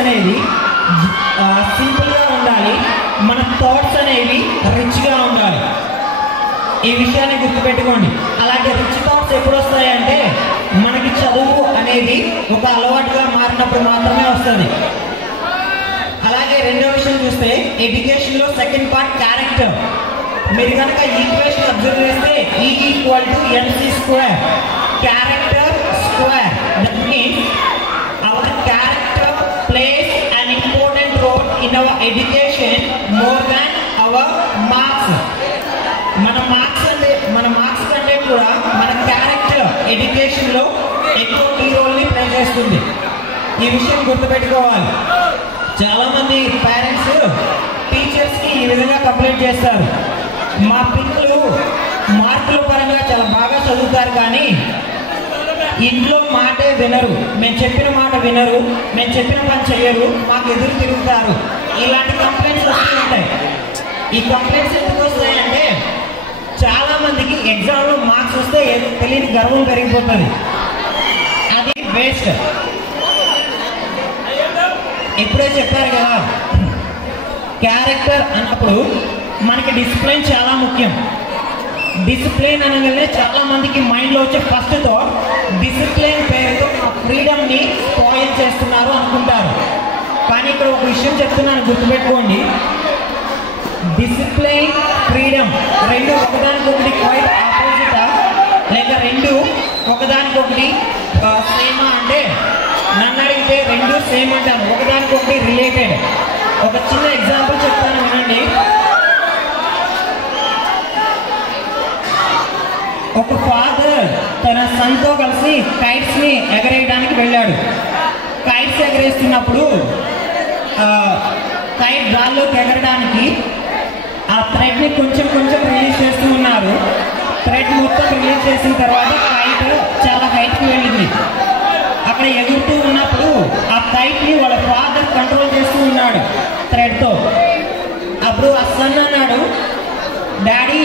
అనేది సింపుల్గా ఉండాలి, మన థాట్స్ అనేవి రిచ్గా ఉండాలి. ఈ విషయాన్ని గుర్తుపెట్టుకోండి. అలాగే రిచ్ థాట్స్ ఎప్పుడు వస్తాయంటే మనకి చదువు అనేది ఒక అలవాటుగా మారినప్పుడు మాత్రమే వస్తుంది. అలాగే రెండో విషయం చూస్తే ఎడ్యుకేషన్లో సెకండ్ పార్ట్ క్యారెక్టర్. మీరు కనుక ఈక్వేషన్ అబ్జర్వ్ చేస్తే E=mc², character square. That means our character place an important role in our education more than our marks. మన మార్క్స్ కంటే కూడా మన క్యారెక్టర్ ఎడ్యుకేషన్లో ఎక్కువ కీ రోల్ని ప్లే చేస్తుంది. ఈ విషయం గుర్తుపెట్టుకోవాలి. చాలామంది పేరెంట్స్ టీచర్స్కి ఈ విధంగా కంప్లైంట్ చేస్తారు, మా పిల్లలు మార్కుల పరంగా చాలా బాగా చదువుతారు కానీ ఇంట్లో మాటే వినరు, మేము చెప్పిన మాట వినరు, మేము చెప్పిన పని చేయరు, మాకు ఎదురు తిరుగుతారు. ఇలాంటి కంప్లైంట్స్ వస్తూ ఉంటాయి. ఈ కంప్లైంట్స్ ఎందుకు వస్తాయంటే చాలా మందికి ఎగ్జామ్లో మార్క్స్ వస్తే తెలియని గర్వం పెరిగిపోతుంది. అది వేస్ట్. ఇప్పుడే చెప్పారు కదా, క్యారెక్టర్ అన్నప్పుడు మనకి డిసిప్లిన్ చాలా ముఖ్యం. డిసిప్లిన్ అనగానే చాలా మందికి మైండ్లో వచ్చే ఫస్ట్ థాట్ డిసిప్లిన్ పేరుతో ఫ్రీడమ్ని స్పాయిల్ చేస్తున్నారు అనుకుంటారు. కానీ ఇక్కడ ఒక విషయం చెప్తున్నాను, గుర్తుపెట్టుకోండి. డిసిప్లిన్, ఫ్రీడమ్ రెండు ఒకదానికొకటి క్వైట్ ఆపోజిటా, లేక రెండు ఒకదానికొకటి సేమా అంటే నన్ను అడిగితే రెండు సేమ్ అంటాను, ఒకదానికొకటి రిలేటెడ్. ఒక చిన్న ఎగ్జాంపుల్ చెప్తాను వినండి. ఒక ఫాదర్ తన సన్తో కలిసి కైట్స్ని ఎగరేయడానికి వెళ్ళాడు. కైట్స్ ఎగరేస్తున్నప్పుడు కైట్ గాల్లోకి ఎగరడానికి ఆ థ్రెడ్ని కొంచెం రిలీజ్ చేస్తూ ఉన్నారు. థ్రెడ్ మొత్తం రిలీజ్ చేసిన తర్వాత కైట్ చాలా హైట్కి వెళ్ళింది. అక్కడ ఎగురుతూ ఉన్నప్పుడు ఆ కైట్ని వాళ్ళ ఫాదర్ కంట్రోల్ చేస్తూ ఉన్నాడు థ్రెడ్తో. అప్పుడు ఆ సన్ అన్నాడు, డాడీ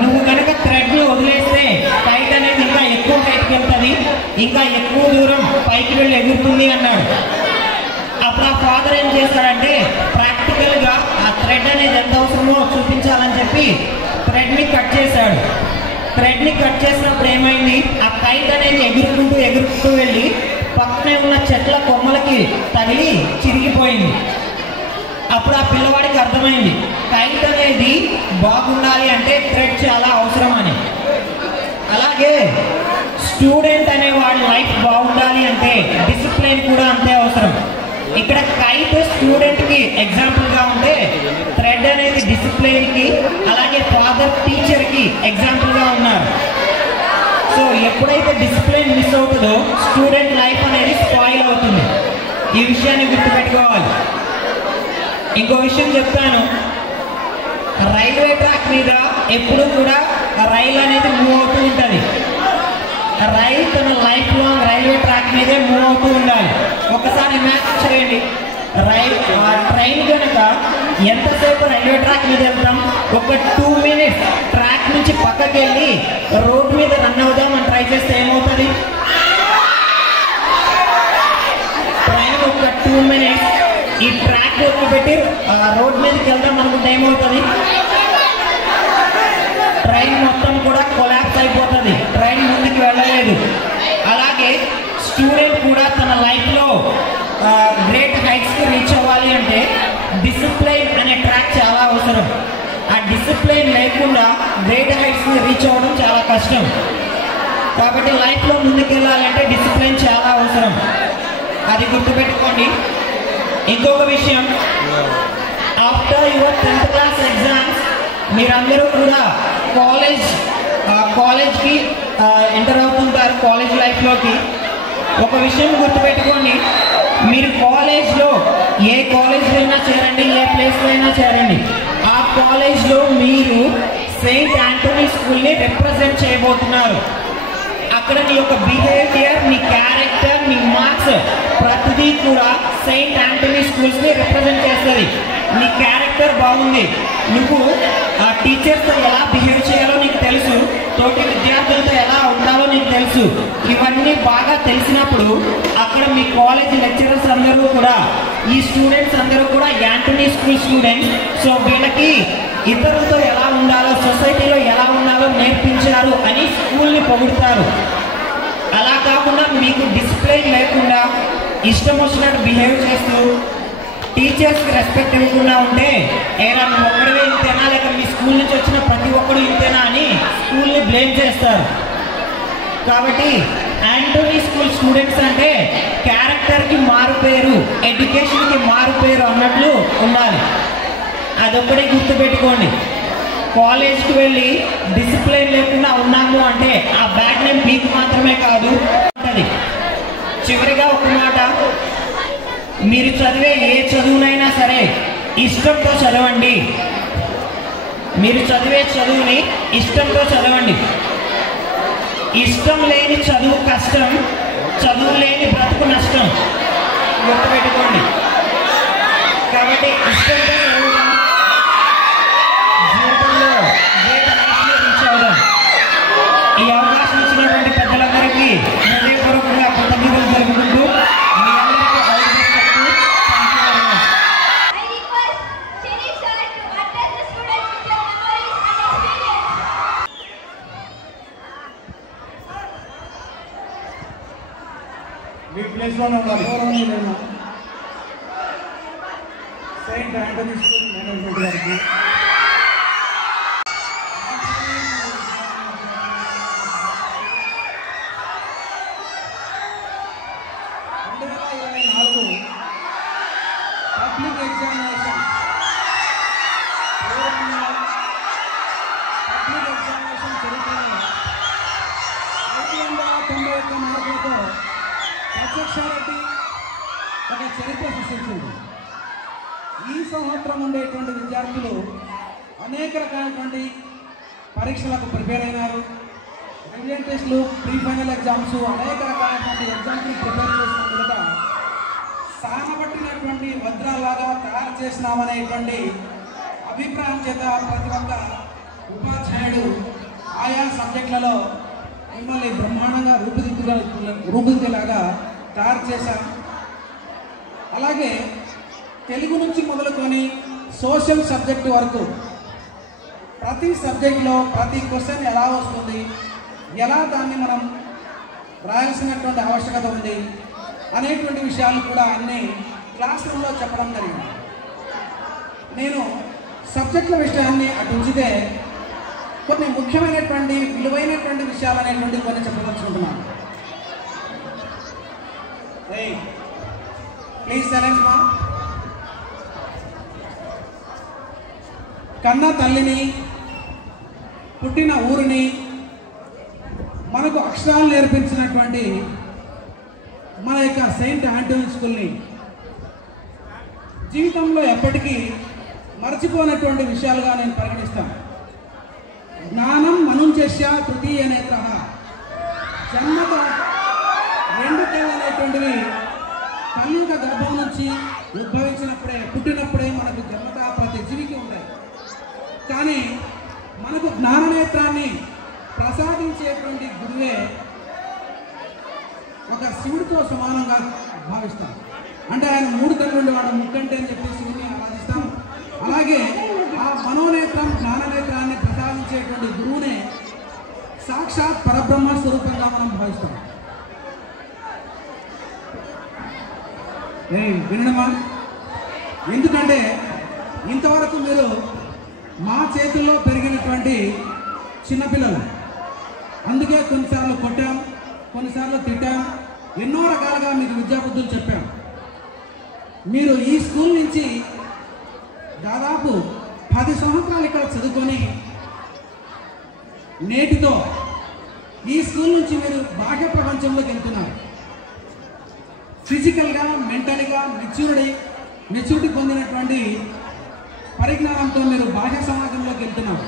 నువ్వు కనుక థ్రెడ్ని వదిలేస్తే కైట్ అనేది ఇంకా ఎక్కువ హైట్కి వెళ్తుంది, ఇంకా ఎక్కువ దూరం పైకి వెళ్ళి ఎగురుతుంది అన్నాడు. అప్పుడు ఆ ఫాదర్ ఏం చేశాడంటే ప్రాక్టికల్గా ఆ థ్రెడ్ అనేది ఎంత అవసరమో చూపించాలని చెప్పి థ్రెడ్ని కట్ చేశాడు. థ్రెడ్ని కట్ చేసినప్పుడు ఏమైంది, ఆ కైట్ అనేది ఎగురుకుంటూ వెళ్ళి పక్కనే ఉన్న చెట్ల కొమ్మలకి తగిలి చిరిగిపోయింది. అప్పుడు ఆ పిల్లవాడికి అర్థమైంది కైట్ అనేది బాగుండాలి అంటే థ్రెడ్ చాలా అవసరం అని. అలాగే స్టూడెంట్ అనే వాడి లైఫ్ బాగుండాలి అంటే డిసిప్లిన్ కూడా అంతే అవసరం. ఇక్కడ కైట్ స్టూడెంట్కి ఎగ్జాంపుల్గా ఉంటే థ్రెడ్ అనేది డిసిప్లిన్కి, అలాగే ఫాదర్ టీచర్కి ఎగ్జాంపుల్గా ఉన్నారు. సో ఎప్పుడైతే డిసిప్లిన్ మిస్ అవుతుందో స్టూడెంట్ లైఫ్ అనేది స్పాయిల్ అవుతుంది. ఈ విషయాన్ని గుర్తుపెట్టుకోవాలి. ఇంకో విషయం చెప్తాను, రైల్వే ట్రాక్ మీద ఎప్పుడు కూడా రైలు అనేది మూవ్ అవుతూ ఉంటుంది. రైలు తన లైఫ్ లాంగ్ రైల్వే ట్రాక్ మీదే మూవ్ అవుతూ ఉండాలి. ఒకసారి ఇమాజిన్ చేయండి, ట్రైన్ కనుక ఎంతసేపు రైల్వే ట్రాక్ మీద వెళ్తాం, ఒక 2 minutes ట్రాక్ నుంచి పక్కకి వెళ్ళి రోడ్ మీద రన్ అవుదామని ట్రై చేస్తే ఏమవుతుంది? ట్రైన్ ఒక 2 minutes ఈ ట్రాక్ పెట్టి రోడ్ మీదకి వెళ్దాం అనుకుంటే ఏమవుతుంది? ట్రైన్ మొత్తం కూడా కొలాప్స్ అయిపోతుంది, ట్రైన్ ముందుకు వెళ్ళలేదు. అలాగే స్టూడెంట్ కూడా తన లైఫ్లో గ్రేట్ హైట్స్కి రీచ్ అవ్వాలి అంటే డిసిప్లైన్ అనే ట్రాక్ చాలా అవసరం. ఆ డిసిప్లైన్ లేకుండా గ్రేట్ హైట్స్ని రీచ్ అవ్వడం చాలా కష్టం. కాబట్టి లైఫ్లో ముందుకు వెళ్ళాలంటే డిసిప్లైన్ చాలా అవసరం, అది గుర్తుపెట్టుకోండి. ఇంకొక విషయం, after your 10th class exams మీరందరూ కూడా కాలేజ్కి ఎంటర్ అవుతుంటారు, కాలేజ్ లైఫ్లోకి. ఒక విషయం గుర్తుపెట్టుకోండి, మీరు కాలేజ్లో ఏ కాలేజ్లో అయినా చేరండి, ఏ ప్లేస్లో అయినా చేరండి, ఆ కాలేజ్లో మీరు సెయింట్ ఆంటోనీ స్కూల్ని రిప్రజెంట్ చేయబోతున్నారు. అక్కడ నీ యొక్క బిహేవియర్, నీ క్యారెక్టర్, నీ మార్క్స్ ప్రతిదీ కూడా సెయింట్ ఆంటోనీ స్కూల్స్ని రిప్రజెంట్ చేస్తుంది. నీ క్యారెక్టర్ బాగుంది, నువ్వు ఆ టీచర్స్తో ఎలా బిహేవ్ చేయాలో నీకు తెలుసు, తోటి విద్యార్థులతో ఎలా ఉండాలో నీకు తెలుసు. ఇవన్నీ బాగా తెలిసినప్పుడు అక్కడ మీ కాలేజ్ లెక్చరర్స్ అందరూ కూడా, ఈ స్టూడెంట్స్ అందరూ కూడా యాంటోనీ స్కూల్ స్టూడెంట్స్. సో వీళ్ళకి ఇతరులతో ఎలా ఉండాలో, సొసైటీలో ఎలా ఉండాలో నేర్పించారు అని స్కూల్ని పొగుడుతారు. అలా కాకుండా మీకు డిసిప్లైన్ లేకుండా ఇష్టం వచ్చినట్టు బిహేవ్ చేస్తూ టీచర్స్కి రెస్పెక్ట్ ఇవ్వకుండా ఉంటే ఏరా నువ్వు ఒక్కడే ఇంతేనా, లేక మీ స్కూల్ నుంచి వచ్చిన ప్రతి ఒక్కడు ఇంతేనా అని స్కూల్ని బ్లేమ్ చేస్తారు. కాబట్టి ఆంటోనీ స్కూల్ స్టూడెంట్స్ అంటే క్యారెక్టర్కి మారు పేరు, ఎడ్యుకేషన్కి మారు పేరు అన్నట్లు ఉండాలి. అదొక్కడే గుర్తుపెట్టుకోండి. కాలేజ్కి వెళ్ళి డిసిప్లైన్ లేకుండా ఉన్నాము అంటే ఆ బ్యాడ్ నేమ్ మీకు మాత్రమే కాదు ఉంటుంది. చివరిగా ఒక మాట, మీరు చదివే ఏ చదువునైనా సరే ఇష్టంతో చదవండి. మీరు చదివే చదువుని ఇష్టంతో చదవండి. ఇష్టం లేని చదువు కష్టం, చదువు లేని బ్రతుకు నష్టం, గుర్తుపెట్టుకోండి. కాబట్టి ఇష్టంతో చదువుదాం, జీవితంలో గ్రేట్ హైట్స్ని రీచ్ అవుదాం. ఈ అవకాశం ఇచ్చినటువంటి పెద్దలందరికీ హృదయపూర్వకంగా కృతజ్ఞతలు జరుపుకుంటూ మీ అందరికీ ఆల్ ది బెస్ట్ చెప్తూ thank you very much. I request Sharif sir to address the students with their memories and experience. మీ ప్లేస్లోనే ఉండాలి. గౌరవనీయులైన సెయింట్ ఆంటోనీ స్కూల్ మేనేజ్మెంట్ గారికి, 2024 పబ్లిక్ ఎగ్జామినేషన్ చరిత్రలో 591 మార్కులతో ప్రత్యక్షారెడ్డి ఒక చరిత్ర సృష్టించింది. ఈ సంవత్సరం ఉండేటువంటి విద్యార్థులు అనేక రకాలైనటువంటి పరీక్షలకు ప్రిపేర్ అయినారు. రివిజన్ టెస్టులు, ప్రీ ఫైనల్ ఎగ్జామ్స్, అనేక రకాలైనటువంటి ఎగ్జామ్స్ని ప్రిపేర్ చేసినందుక సానబట్టినటువంటి వజ్రాలాగా తయారు చేసినామనేటువంటి అభిప్రాయం చేత ప్రతి ఒక్క ఉపాధ్యాయుడు ఆయా సబ్జెక్టులలో మిమ్మల్ని బ్రహ్మాండంగా రూపుదిద్దేలాగా తయారు చేశాం. అలాగే తెలుగు నుంచి మొదలుకొని సోషల్ సబ్జెక్టు వరకు ప్రతి సబ్జెక్టులో ప్రతి క్వశ్చన్ ఎలా వస్తుంది, ఎలా దాన్ని మనం రాయాల్సినటువంటి ఆవశ్యకత ఉంది అనేటువంటి విషయాలు కూడా అన్ని క్లాస్ రూమ్లో చెప్పడం జరిగింది. నేను సబ్జెక్టుల విషయాన్ని అటు ఉంచితే కొన్ని ముఖ్యమైనటువంటి విలువైనటువంటి విషయాలు అనేటువంటి కొన్ని చెప్పదలుచుకుంటున్నాను. ప్లీజ్ సైలెన్స్ మా. కన్న తల్లిని, పుట్టిన ఊరిని, మనకు అక్షరాలు నేర్పించినటువంటి మన యొక్క సెయింట్ ఆంటోనీ స్కూల్ని జీవితంలో ఎప్పటికీ మరచిపోయినటువంటి విషయాలుగా నేను పరిగణిస్తాను. జ్ఞానం మనుంచేష్య తృతీయ నేత్ర, జన్మత రెండు కళ్ళు అనేటువంటివి తల్లి యొక్క గర్భం నుంచి ఉద్భవించినప్పుడే, పుట్టినప్పుడే మనకు జన్మత ప్రతి జీవికి ఉంటాయి. కానీ మనకు జ్ఞాననేత్రాన్ని ప్రసాదించేటువంటి గురువే ఒక శివుడితో సమానంగా భావిస్తాం. అంటే ఆయన 3 కళ్ళు ఉండేవాడు, ముక్కంటే అని చెప్పి శివుడిని ఆరాధిస్తాం. అలాగే ఆ మనోనేత్రం, జ్ఞాననేత్రాన్ని ప్రసాదించేటువంటి గురువునే సాక్షాత్ పరబ్రహ్మ స్వరూపంగా మనం భావిస్తాం. వినడమా? ఎందుకంటే ఇంతవరకు మీరు మా చేతుల్లో పెరిగినటువంటి చిన్నపిల్లలు. అందుకే కొన్నిసార్లు కొట్టాం, కొన్నిసార్లు తిట్టాం, ఎన్నో రకాలుగా మీకు విద్యాబుద్ధులు చెప్పాం. మీరు ఈ స్కూల్ నుంచి దాదాపు 10 సంవత్సరాలు ఇక్కడ చదువుకొని నేటితో ఈ స్కూల్ నుంచి మీరు బాహ్య ప్రపంచంలోకి వెళ్తున్నారు. ఫిజికల్గా, మెంటల్గా మెచ్యూరిటీ పొందినటువంటి పరిజ్ఞానంతో మీరు బాహ్య సమాజంలోకి వెళ్తున్నారు.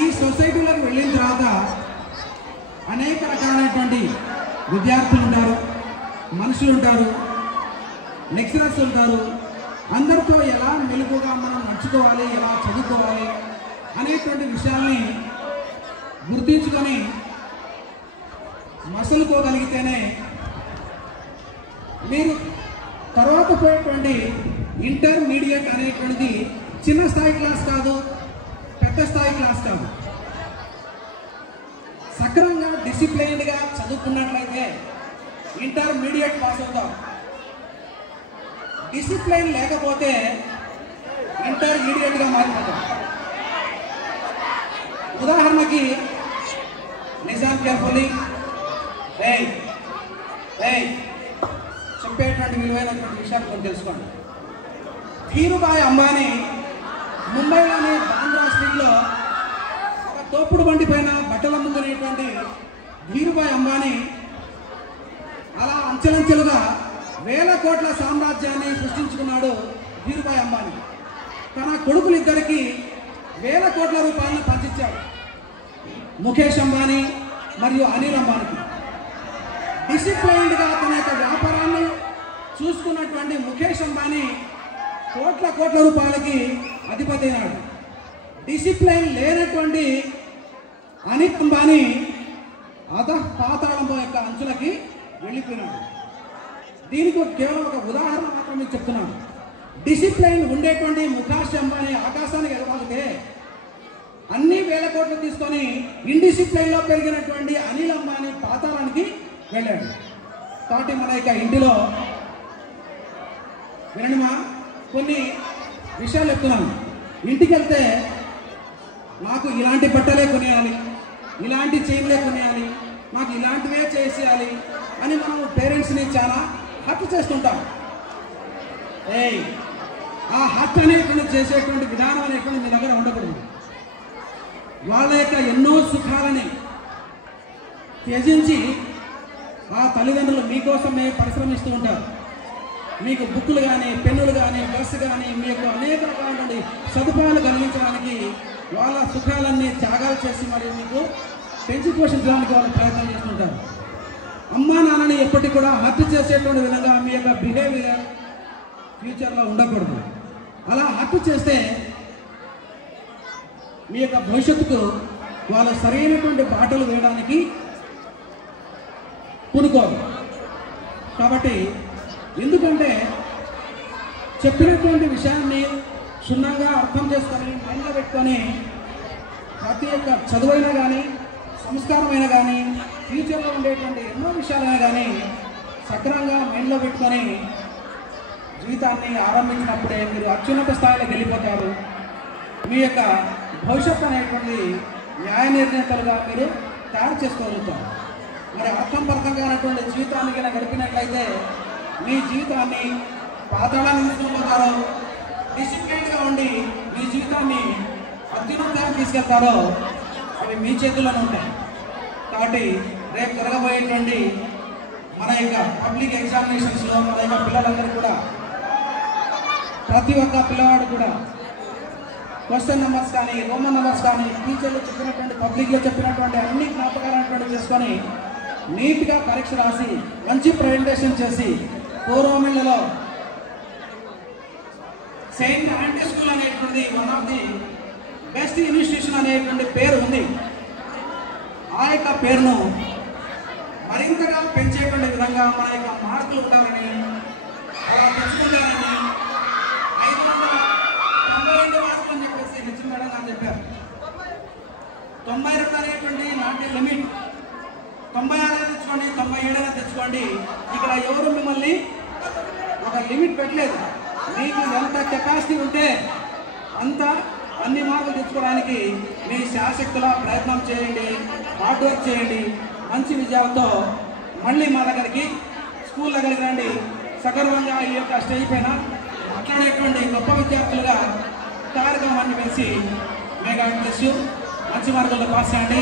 ఈ సొసైటీలోకి వెళ్ళిన తర్వాత అనేక రకాలైనటువంటి విద్యార్థులు ఉంటారు, మనుషులు ఉంటారు, లెక్చరర్స్ ఉంటారు. అందరితో ఎలా మెలుగుగా మనం నడుచుకోవాలి, ఎలా చదువుకోవాలి అనేటువంటి విషయాల్ని గుర్తించుకొని మసలుకోగలిగితేనే మీరు తర్వాత పోయేటువంటి ఇంటర్మీడియట్ అనేటువంటిది చిన్న స్థాయి క్లాస్ కాదు, పెద్ద స్థాయి క్లాస్ కాదు. సక్రమంగా డిసిప్లైన్డ్గా చదువుకున్నట్లయితే ఇంటర్మీడియట్ పాస్ అవుతాం. డిసిప్లైన్ లేకపోతే ఇంటర్మీడియట్గా మారిపోతాం. ఉదాహరణకి నిజాం కేర్ఫుల్లీ చెప్పేటువంటి విలువైనటువంటి విషయాలు కొన్ని తెలుసుకోండి. ధీరుభాయ్ అంబానీ ముంబైలోని బాంద్రా స్ట్రీట్లో ఒక తోపుడు బండి పైన బట్టలు అమ్ముకునేటువంటి ధీరుభాయ్ అంబానీ అలా అంచెలంచెలుగా 1000 కోట్ల సామ్రాజ్యాన్ని సృష్టించుకున్నాడు. ధీరుభాయ్ అంబానీ తన కొడుకులిద్దరికి 1000 కోట్ల రూపాయలను పంచిచ్చాడు. ముఖేష్ అంబానీ మరియు అనిల్ అంబానీకి. డిసిప్లైన్డ్గా తన యొక్క వ్యాపారాన్ని చూసుకున్నటువంటి ముఖేష్ అంబానీ కోట్ల రూపాయలకి అధిపతి అయినాడు. డిసిప్లైన్ లేనటువంటి అనిల్ అంబానీ పాతాళం యొక్క అంచులకి వెళ్ళిపోయినాడు. దీనికి కేవలం ఒక ఉదాహరణ మాత్రం మీకు చెప్తున్నాను. డిసిప్లైన్ ఉండేటువంటి ముఖేష్ అంబానీ ఆకాశానికి ఎగబాగితే అన్ని 1000 కోట్లు తీసుకొని ఇండిసిప్లైన్లో పెరిగినటువంటి అనిల్ అంబానీ పాతాళానికి వెళ్ళాడు. కాబట్టి మన యొక్క ఇంటిలో వినడమా, కొన్ని విషయాలు చెప్తున్నాను. ఇంటికి వెళ్తే నాకు ఇలాంటి బట్టలే కొనేయాలి, ఇలాంటి చైన్లే కొనేయాలి, నాకు ఇలాంటివే చేసేయాలి అని మనం పేరెంట్స్ని చాలా హత్య చేస్తుంటాం. ఆ హత్య అనేటువంటి చేసేటువంటి విధానం అనేటువంటి మీ దగ్గర ఉండకూడదు. వాళ్ళ యొక్క ఎన్నో సుఖాలని త్యజించి ఆ తల్లిదండ్రులు మీకోసమే పరిశ్రమిస్తూ ఉంటారు. మీకు బుక్కులు కానీ, పెన్నులు కానీ, బస్సు కానీ, మీ యొక్క అనేక రకాలైనటువంటి సదుపాయాలు కలిగించడానికి వాళ్ళ సుఖాలన్నీ త్యాగాలు చేసి మరియు మీకు పెంచి పోషించడానికి వాళ్ళు ప్రయత్నం చేస్తుంటారు. అమ్మా నాన్నని ఎప్పటికీ కూడా హత్య చేసేటువంటి విధంగా మీ యొక్క బిహేవియర్ ఫ్యూచర్లో ఉండకూడదు. అలా హత్య చేస్తే మీ యొక్క భవిష్యత్తుకు వాళ్ళు సరైనటువంటి బాటలు వేయడానికి పూనుకోరు. కాబట్టి ఎందుకంటే చెప్పినటువంటి విషయాన్ని క్షుణ్ణంగా అర్థం చేసుకొని మైండ్లో పెట్టుకొని ప్రతి ఒక్క చదువైనా కానీ, సంస్కారమైనా కానీ, ఫ్యూచర్లో ఉండేటువంటి ఎన్నో విషయాలైనా కానీ సక్రమంగా మైండ్లో పెట్టుకొని జీవితాన్ని ఆరంభించినప్పుడే మీరు అత్యున్నత స్థాయిలోకి వెళ్ళిపోతారు. మీ యొక్క భవిష్యత్తు అనేటువంటి న్యాయ నిర్ణేతలుగా మీరు తయారు చేసుకోగలుగుతారు. మరి అర్థంపర్థంగానటువంటి జీవితాన్ని కనుక గడిపినట్లయితే మీ జీవితాన్ని పాతాళాన్ని తీసుకుపోతారో, డిసిప్లిన్గా ఉండి మీ జీవితాన్ని అత్యున్నతంగా తీసుకెళ్తారో అవి మీ చేతుల్లోనే ఉంటాయి. కాబట్టి రేపు జరగబోయేటువంటి మన యొక్క పబ్లిక్ ఎగ్జామినేషన్స్లో మన యొక్క పిల్లలందరూ కూడా, ప్రతి ఒక్క పిల్లవాడు కూడా క్వశ్చన్ నెంబర్స్ కానీ, రోమన్ నెంబర్స్ కానీ, టీచర్లు చెప్పినటువంటి పబ్లిక్లో చెప్పినటువంటి అన్ని జ్ఞాపకాలు చేసుకొని నీట్గా పరీక్ష రాసి మంచి ప్రజెంటేషన్ చేసి పూర్వమిళ్లలో సెయింట్ ఆంటీ స్కూల్ అనేటువంటి one of the best institution అనేటువంటి పేరు ఉంది. ఆ యొక్క పేరును మరింతగా పెంచేటువంటి విధంగా మన యొక్క మార్కులు ఉండాలని, అలా తెచ్చుకుంటారని 592 మార్కులు అని చెప్పేసి హెచ్ మేడం అని చెప్పారు. 92 అనేటువంటి నాటి లిమిట్. 96 తెచ్చుకోండి, 97 తెచ్చుకోండి. ఇక్కడ ఎవరు మిమ్మల్ని ఒక లిమిట్ పెట్టలేదు. మీకు ఎంత కెపాసిటీ ఉంటే అంత అన్ని మార్కులు తెచ్చుకోవడానికి మీ శాశక్తుల ప్రయత్నం చేయండి, హార్డ్ వర్క్ చేయండి. మంచి విజయాలతో మళ్ళీ మా దగ్గరికి స్కూల్ దగ్గరికి రండి. సగర్వంగా ఈ యొక్క స్టేజ్ పైన మాట్లాడేటువంటి గొప్ప విద్యార్థులుగా తయారుగా మంది కలిసి మే గాడ్ బ్లెస్ యూ. మంచి మార్కుల్లో పాస్ చేయండి.